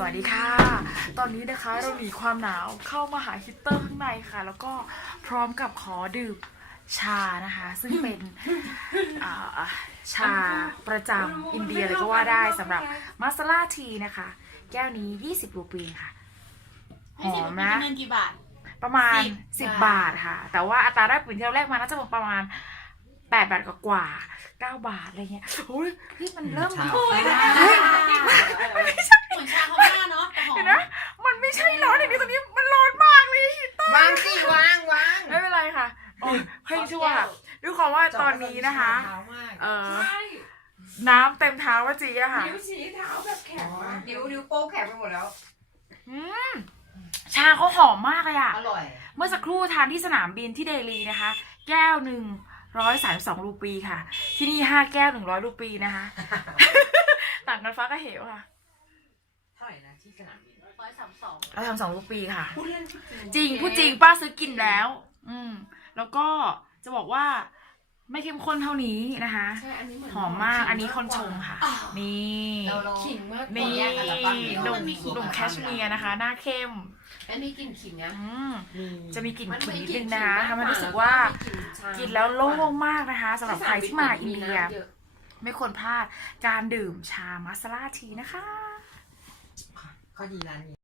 สวัสดีค่ะ ตอนนี้นะคะเราหนีความหนาวเข้ามาหาฮิตเตอร์ข้างในค่ะ แล้วก็พร้อมกับขอดื่มชานะคะ ซึ่งเป็นอ่าชาประจำอินเดียเลยก็ว่าได้สำหรับมาซาลาทีนะคะ แก้วนี้ 20 รูปีค่ะ หอมนะเงินกี่บาท ประมาณสิบ10 บาทค่ะ แต่ว่าอัตราแรกเปลี่ยนที่เราแรกมาน่าจะประมาณ8บาทกว่าๆ9บาทอะไรเงี้ยโอ้ยเฮ้ยมันเริ่มชาเฮ้ย ค่ะโอ้ยเฮ้ยชั่วด้วยความว่าตอนนี้นะคะเอ่อน้ำเต็มเท้าว่าจีอะค่ะ นิ้วชี้เท้าแบบแข็งมากนิ้วนิ้วโป้งแข็งไปหมดแล้ว อืมชาเขาหอมมากเลยอะอร่อย เมื่อสักครู่ทานที่สนามบินที่เดลีนะคะ แก้วหนึ่งร้อยสามสองรูปีค่ะ ที่นี่ห้าแก้วหนึ่งร้อยรูปีนะคะ ต่างกันฟ้ากับเหวค่ะเท่าไหร่นะที่สนามบินร้อยสามสองเราทำสองรูปีค่ะ พูดเล่นจริงพูดจริงป้าซื้อกินแล้ว อืม แล้วก็จะบอกว่าไม่เข้มข้นเท่านี้นะคะใช่อันนี้เหมือนหอมมากอันนี้คนชงค่ะ นี่เราลองขิงมากกว่านี่แยกกันละบ้างเดี๋ยวหนุ่มมันมีขิงหนุ่มแคชเมียร์นะคะ หน้าเข้มอันนี้กลิ่นขิงนะอืมจะมีกลิ่นมันขิงมีนิดกลิ่นึนงนะคะทำให้รู้สึกว่ากินแล้วโล่งมากนะคะสำหรับใครที่มาอินเดีย ไม่ควรพลาดการดื่มชามัสลาทีนะคะ ข้อดีร้านนี้